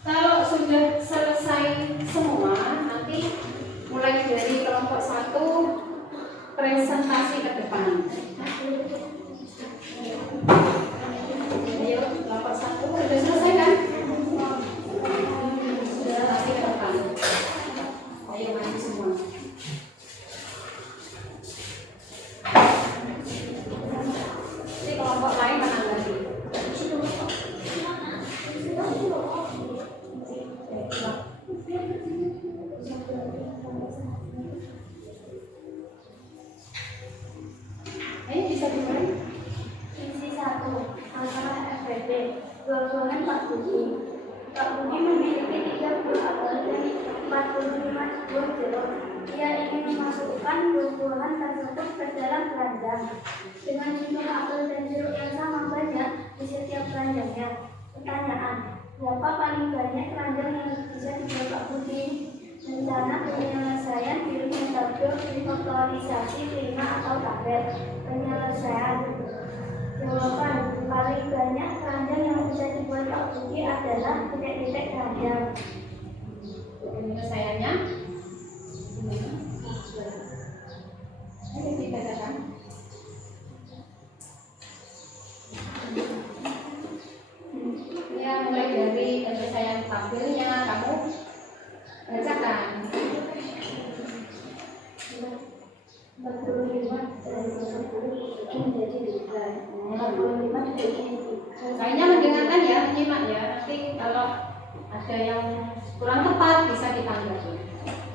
Kalau sudah selesai semua, nanti mulai dari kelompok 1 presentasi ke depan. Ayo, kelompok 1 sudah selesai kan? Sudah presentasi ke depan. Ayo maju semua. Ini kelompok lain mana lagi? Ayo bisa dimulai. Misi 1. Masalah FPB. Buah-buahan Pak Budi. Pak Budi memiliki 30 apel dan 45 buah jeruk. Dia ingin memasukkan buah-buahan tersebut ke dalam keranjang. Dengan jumlah apel dan jeruk yang sama banyak di setiap keranjangnya. Pertanyaan, berapa paling banyak keranjang yang bisa dibuat Pak Budi? Rencana penyelesaian virus tabel faktorisasi prima atau tabel. Penyelesaian. Jawaban, paling banyak keranjang yang bisa dibuat Pak Budi adalah titik-titik keranjang. Penyelesaiannya ini dibacakan. Ya, mulai dari penyelesaian tabelnya kamu bacakan. 45 dari 40 menjadi 3. 45 dibagi 3. Kayaknya mendengarkan ya, menyimak ya. Nanti kalau ada yang kurang tepat bisa ditanggapi.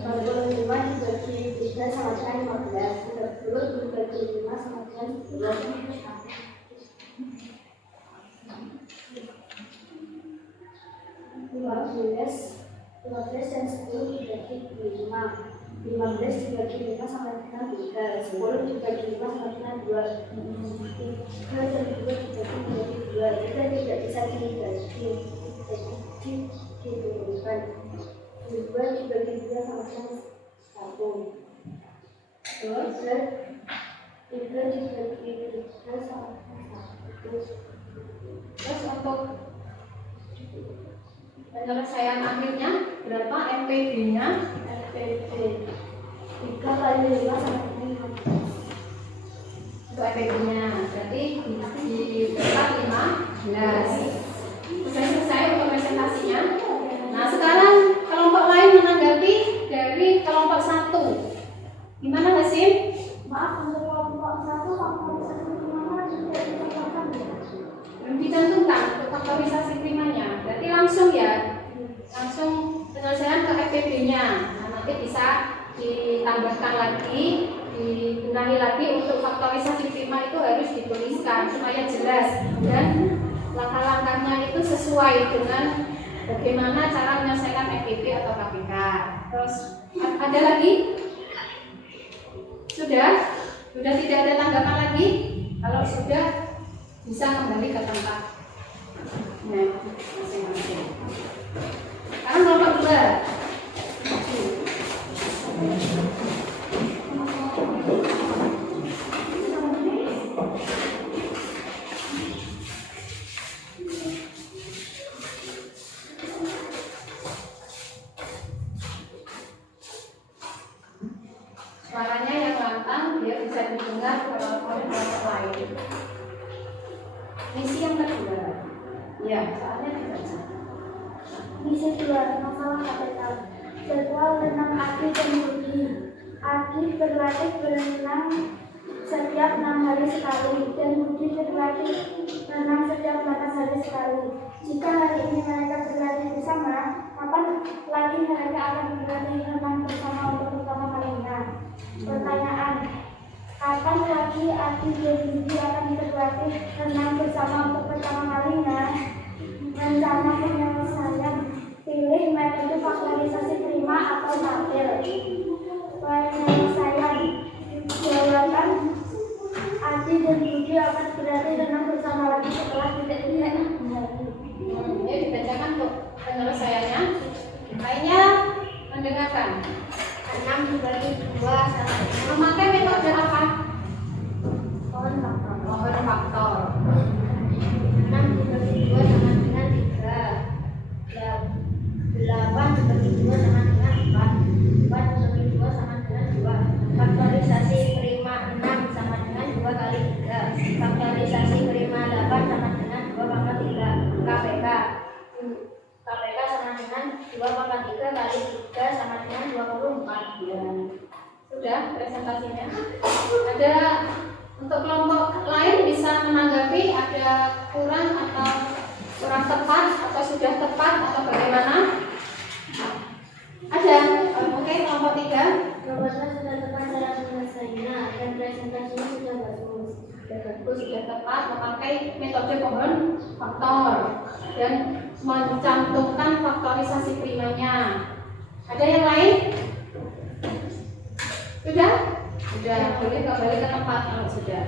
45 dibagi 3 sama dengan 15. 30 dibagi 5 sama dengan 12. 15 dan 10 dibagi 5. 15 dibagi 5 sama dengan 3. 10 dibagi 5 sama dengan 2. 3 dan 2 dibagi menjadi 2. Kita tidak bisa dibagi. Jadi diturunkan. 2 dibagi 2 sama dengan 1. Terus 3 dibagi 3 sama dengan 1. Terus untuk penyelesaian akhirnya berapa FPB-nya? FPB 3 kali 5 sama dengan 15. Untuk FPB-nya berarti di 15. Sudah selesai untuk presentasinya. Nah, sekarang kelompok lain menanggapi dari kelompok 1. Gimana Hasim? Maaf, untuk kelompok 1 faktorisasi primanya tidak ditetapkan. Belum dicantumkan untuk faktorisasi primanya. Berarti langsung ya. Langsung penyelesaian ke FPB-nya. Nah, nanti bisa ditambahkan lagi, dibenahi lagi untuk faktorisasi prima itu harus dituliskan supaya jelas dan langkah-langkahnya itu sesuai dengan bagaimana cara menyelesaikan FPB atau KPK. Terus ada lagi? Sudah tidak ada tanggapan lagi? Kalau sudah bisa kembali ke tempat. Nah, masing-masing. Sekarang kelompok 2. Suaranya yang lantang biar bisa didengar oleh kelompok lain. Misi yang kedua. Ya, soalnya dibaca. Misi 2, masalah KPK. Jadwal renang Adi dan Budi. Adi berlatih berenang setiap 6 hari sekali dan Budi berlatih renang setiap 14 hari sekali. Jika hari ini mereka berlatih bersama, kapan lagi mereka akan berlatih renang bersama untuk pertama kalinya? Pertanyaan, kapan lagi Adi dan Budi akan berlatih renang bersama untuk pertama kalinya? Rencana penyelesaian, pilih metode faktorisasi prima atau tabel. Penyelesaian, jawaban Adi dan Budi akan berlatih renang bersama lagi setelah titik-titik. Ini dibacakan untuk penyelesaiannya. Lainnya mendengarkan. 6 dibagi 2 sama Memakai metode apa? pohon faktor. Pohon faktor. 6 dibagi 2 sama dengan 3. 8 dibagi 2 sama dengan 4. 4 dibagi 2 sama dengan 2. Faktorisasi prima 6 sama dengan 2 kali 3. Faktorisasi prima 8 sama dengan 2 pangkat 3. KPK sama dengan 2 pangkat 3 kali 3 sama dengan 24. Ya. Sudah presentasinya. Ada untuk kelompok lain bisa menanggapi ada kurang atau kurang tepat atau sudah tepat atau bagaimana? Ada. Oke, kelompok 3. Jawabannya sudah tepat cara menyelesainya dan presentasinya sudah bagus. Sudah tepat memakai metode pohon faktor dan mencantumkan faktorisasi primanya. Ada yang lain? Sudah? Sudah, boleh kembali ke tempat kalau sudah.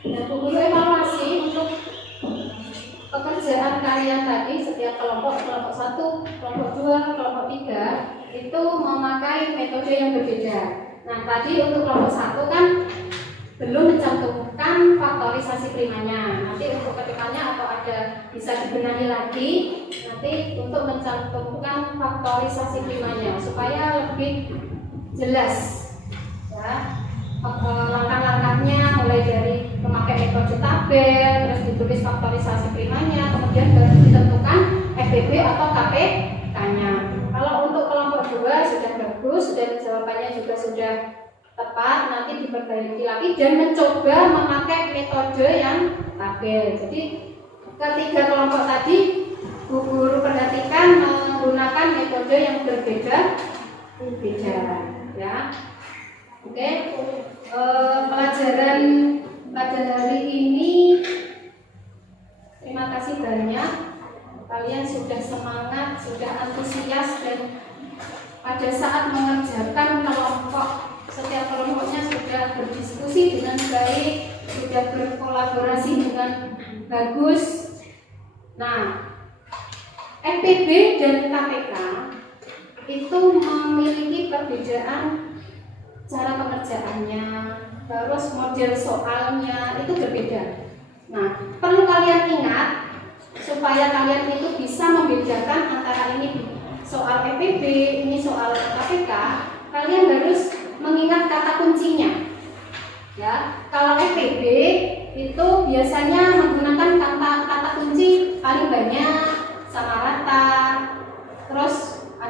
Dan guru evaluasi untuk pekerjaan kalian tadi setiap kelompok 1, kelompok 2, kelompok 3 itu memakai metode yang berbeda. Nah, tadi untuk kelompok 1 kan belum mencantumkan faktorisasi primanya. Nanti untuk kedepannya atau ada bisa dibenahi lagi nanti untuk mencantumkan faktorisasi primanya supaya lebih jelas ya. Langkah-langkahnya mulai dari memakai metode tabel, terus ditulis faktorisasi primanya, kemudian baru ditentukan FPB atau KPK-nya. Kalau untuk kelompok 2 sudah bagus dan jawabannya juga sudah tepat, nanti diperbaiki lagi dan mencoba memakai metode yang tabel. Jadi ketiga kelompok tadi Bu Guru perhatikan menggunakan metode yang berbeda ya. Oke, pelajaran pada hari ini terima kasih banyak. Kalian sudah semangat, sudah antusias dan pada saat mengerjakan kelompok, setiap kelompoknya sudah berdiskusi dengan baik, sudah berkolaborasi dengan bagus. Nah, FPB dan KPK itu memiliki perbedaan cara pengerjaannya, terus model soalnya itu berbeda. Nah, perlu kalian ingat supaya kalian itu bisa membedakan antara ini soal FPB, ini soal KPK. Kalian harus mengingat kata kuncinya. Ya, kalau FPB itu biasanya menggunakan kata kunci paling banyak, samaran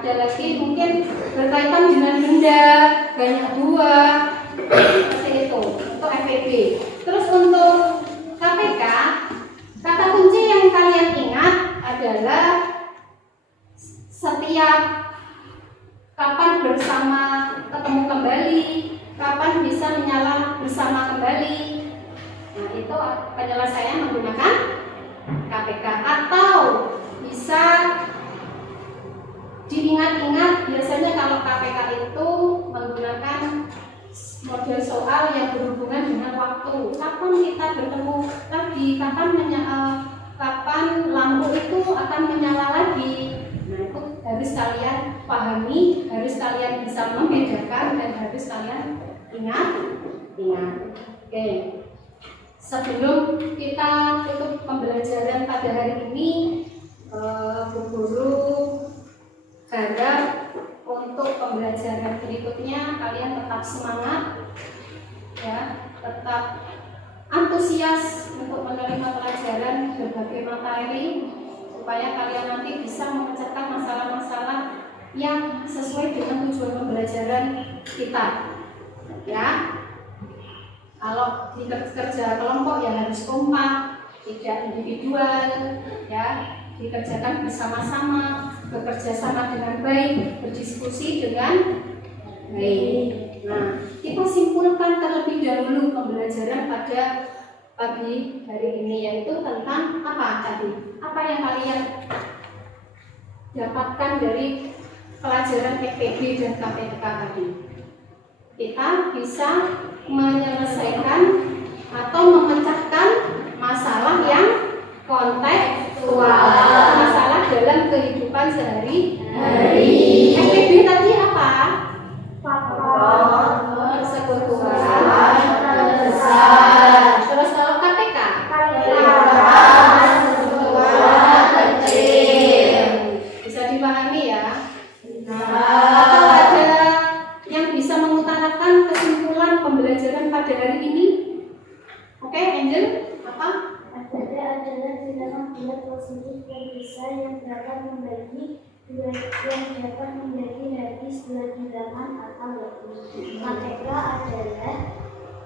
Ada lagi mungkin berkaitan dengan benda, banyak buah, seperti itu untuk FEB. Terus untuk KPK, kata kunci yang kalian ingat adalah setiap kapan bersama ketemu kembali, kapan bisa menyala bersama kembali. Nah, itu penyelesaian menggunakan KPK. Atau bisa diingat-ingat, biasanya kalau KPK itu menggunakan model soal yang berhubungan dengan waktu. Kapan kita bertemu lagi, kapan lampu itu akan menyala lagi. Nah, itu harus kalian pahami, harus kalian bisa membedakan, dan harus kalian ingat. Oke. Sebelum kita tutup pembelajaran pada hari ini, Bu Guru harap untuk pembelajaran berikutnya kalian tetap semangat, ya, tetap antusias untuk menerima pelajaran berbagai materi, supaya kalian nanti bisa memecahkan masalah-masalah yang sesuai dengan tujuan pembelajaran kita, ya. Kalau di kerja kelompok ya harus kompak, tidak individual, ya, dikerjakan bersama-sama, bekerja sama dengan baik, berdiskusi dengan baik. Nah, kita simpulkan terlebih dahulu pembelajaran pada pagi hari ini, yaitu tentang apa tadi? Apa yang kalian dapatkan dari pelajaran FEB dan KPK tadi? Kita bisa menyelesaikan atau memecahkan masalah yang kontekstual, masalah dalam kehidupan sehari-hari. FEB tadi apa? Faktor persekutuan terbesar. Terus kalau KPK? Persekutuan kecil. Bisa dipahami ya? Atau ada yang bisa mengutarakan kesimpulan pembelajaran pada hari ini? Oke, Angel, apa? FEB adalah bilangan bulat positif yang besar yang dapat membagi dari sebuah bilangan atau lebih. KPK adalah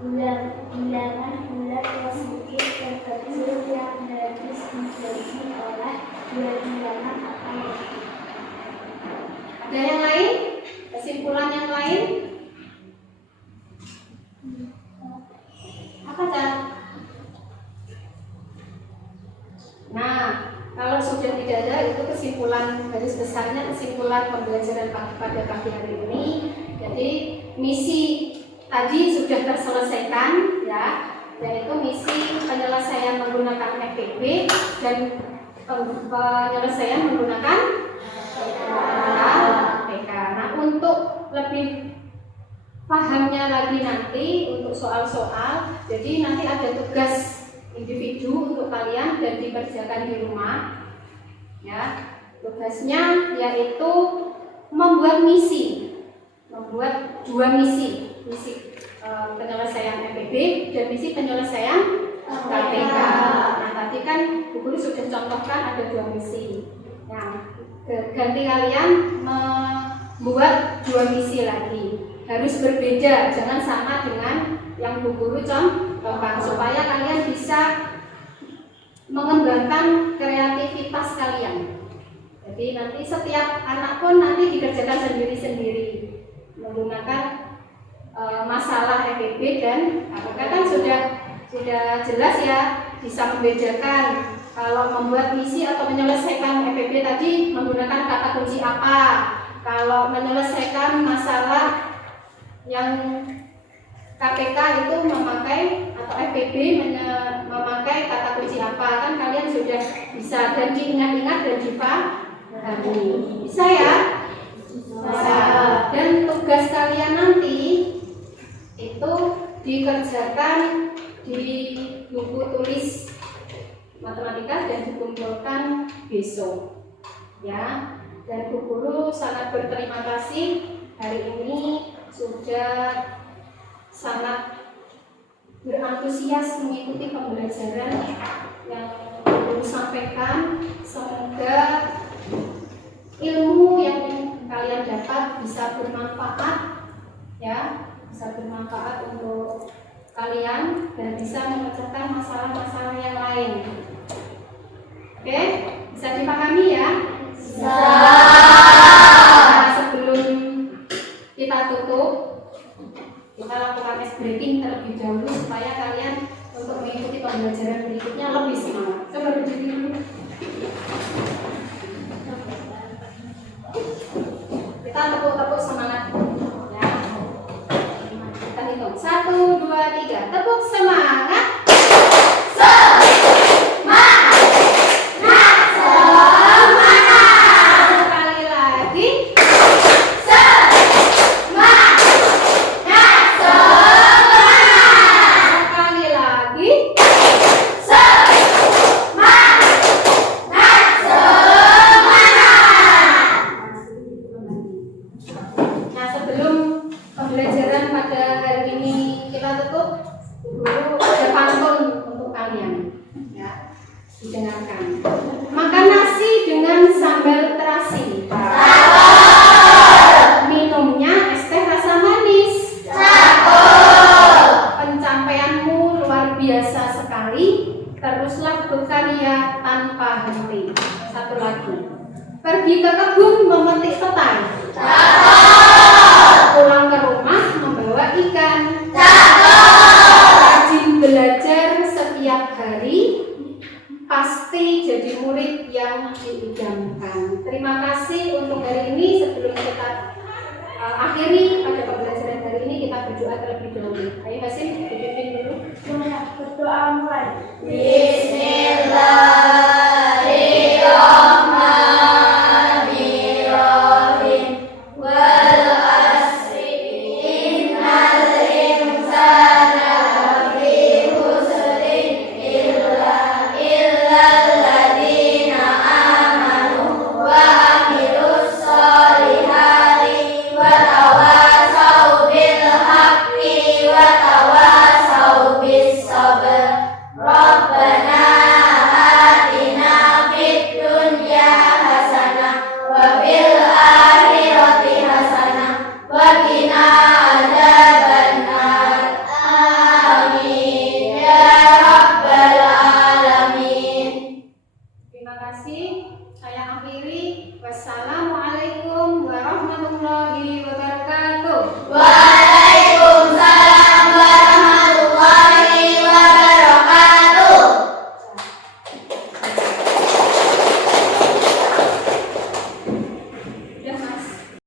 bilangan bulat positif terkecil yang dapat menjadi oleh dua bilangan atau lebih. Ada yang lain? Kesimpulan yang lain? Apa, Cak? Nah, kalau sudah tidak ada, itu kesimpulan garis besarnya, kesimpulan pembelajaran pada pagi hari ini. Jadi misi tadi sudah terselesaikan, ya, yaitu misi penyelesaian menggunakan FEB dan penyelesaian menggunakan KPK. Nah, untuk lebih pahamnya lagi nanti untuk soal-soal, jadi nanti ada tugas individu untuk kalian dan dikerjakan di rumah, ya. Tugasnya yaitu membuat dua misi penyelesaian FEB dan misi penyelesaian KPK. Nah, tadi kan Bu Guru sudah contohkan ada dua misi. Nah, ganti kalian membuat dua misi lagi, harus berbeda, jangan sama dengan yang Bu Guru contohkan, supaya kalian bisa mengembangkan kreativitas kalian. Jadi nanti setiap anak pun nanti dikerjakan sendiri-sendiri menggunakan masalah FEB dan KPK. Kan sudah jelas ya, bisa membedakan kalau membuat misi atau menyelesaikan FEB tadi menggunakan kata kunci apa, kalau menyelesaikan masalah yang KPK itu memakai atau FEB memakai kata kunci apa, kan kalian sudah bisa dan diingat-ingat dan dipahami. Bisa ya? Bisa. Dan tugas kalian nanti itu dikerjakan di buku tulis matematika dan dikumpulkan besok, ya. Dan Bu Guru sangat berterima kasih hari ini sudah sangat berantusias mengikuti pembelajaran yang Guru sampaikan. Semoga ilmu yang bisa bermanfaat ya, bisa bermanfaat untuk kalian dan bisa memecahkan masalah-masalah yang lain. Oke, bisa dipahami ya? Bisa. Nah, sebelum kita tutup, kita lakukan ice breaking terlebih dahulu supaya kalian untuk mengikuti pembelajaran berikutnya lebih semangat. Coba berdiri dulu. Kita tepuk-tepuk semangat ya. Kita hitung 1, 2, 3. Tepuk semangat. Sekali lagi. Sekali lagi. Nah, sebelum pembelajaran pada hari ini kita tutup, guru ada pantun untuk kalian ya, didengarkan. Makan nasi dengan sambal terasi, minumnya es teh rasa manis, pencapaianmu luar biasa sekali, teruslah berkarya tanpa henti. Satu lagi, pergi ke kebun memetik petai, pulang ke rumah membawa ikan, rajin belajar setiap hari, pasti jadi murid yang diidamkan. Terima kasih untuk hari ini. Sebelum kita akhiri pada pembelajaran hari ini, kita berdoa terlebih dahulu. Ayo Hasim, dipimpin dulu. Berdoa mulai. Bismillahirrahmanirrahim.